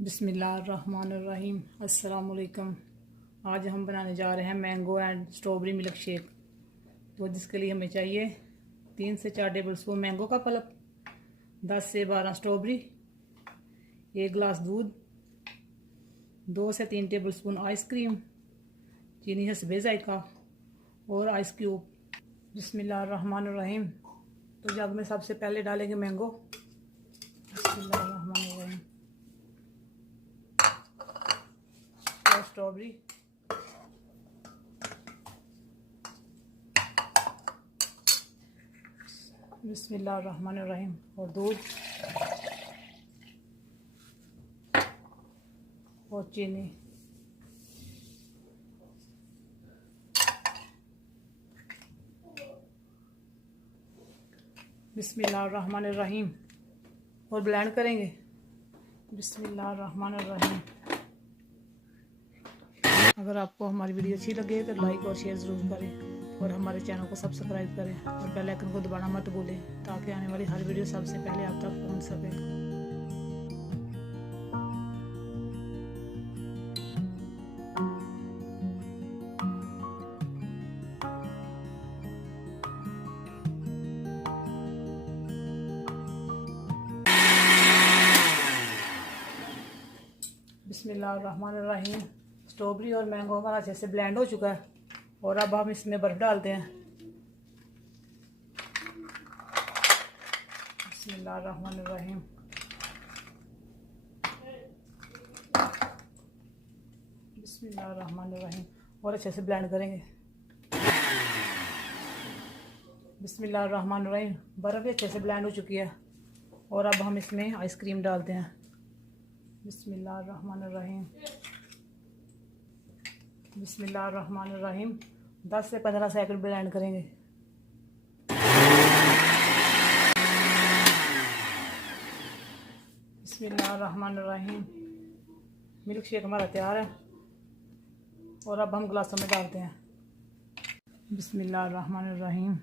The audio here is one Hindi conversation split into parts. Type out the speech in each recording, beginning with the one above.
बिस्मिल्लाहिर्रहमानिर्रहीम। अस्सलामुअलैकुम। आज हम बनाने जा रहे हैं mango and strawberry milk shake. तो जिसके लिए हमें चाहिए 3 से 4 टेबल स्पून मैंगो का पल्प, 10 से 12 स्ट्रॉबेरी, 1 गिलास दूध, 2 से 3 टेबल स्पून आइसक्रीम, चीनी हस्बे जायका और आइस क्यूब। बिस्मिल्लाहिर्रहमानिर्रहीम। तो जग में सबसे पहले डालेंगे मैंगो। बिस्मिल्लाहिर्रहमानिर्रहीम। और स्ट्रॉबेरी, बिस्मिल्लाहिर्रहमानिर्रहीम। और दूध और चीनी। बिस्मिल्लाहिर्रहमानिर्रहीम। और ब्लेंड करेंगे। बिस्मिल्लाहिर्रहमानिर्रहीम। अगर आपको हमारी वीडियो अच्छी लगे तो लाइक और शेयर ज़रूर करें और हमारे चैनल को सब्सक्राइब करें और बेल आइकन को दबाना मत भूलें ताकि आने वाली हर वीडियो सबसे पहले आप तक पहुंच सके। बिस्मिल्लाहिर्रहमानिर्रहीम। स्ट्रॉबेरी और मैंगो हमारा अच्छे से ब्लेंड हो चुका है और अब हम इसमें बर्फ़ डालते हैं। बिस्मिल्लाहिर्रहमानिर्रहीम। बिस्मिल्लाहिर्रहमानिर्रहीम। और अच्छे से ब्लेंड करेंगे। बिस्मिल्लाहिर्रहमानिर्रहीम। बर्फ़ भी अच्छे से ब्लेंड हो चुकी है और अब हम इसमें आइसक्रीम डालते हैं। बिस्मिल्लाहिर्रहमानिर्रहीम। बिस्मिल्लाहिर्रहमानिर्रहीम। 10 से 15 सेकंड ब्लेंड करेंगे। बिस्मिल्लाहिर्रहमानिर्रहीम। मिल्क शेक हमारा तैयार है और अब हम गिलासों में डालते हैं। बिस्मिल्लाहिर्रहमानिर्रहीम।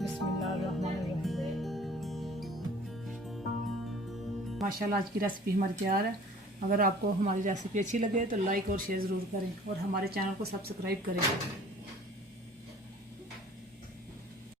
बिस्मिल्लाहिर्रहमानिर्रहीम। माशाल्लाह आज की रेसिपी हमारी तैयार है। अगर आपको हमारी रेसिपी अच्छी लगे तो लाइक और शेयर ज़रूर करें और हमारे चैनल को सब्सक्राइब करें।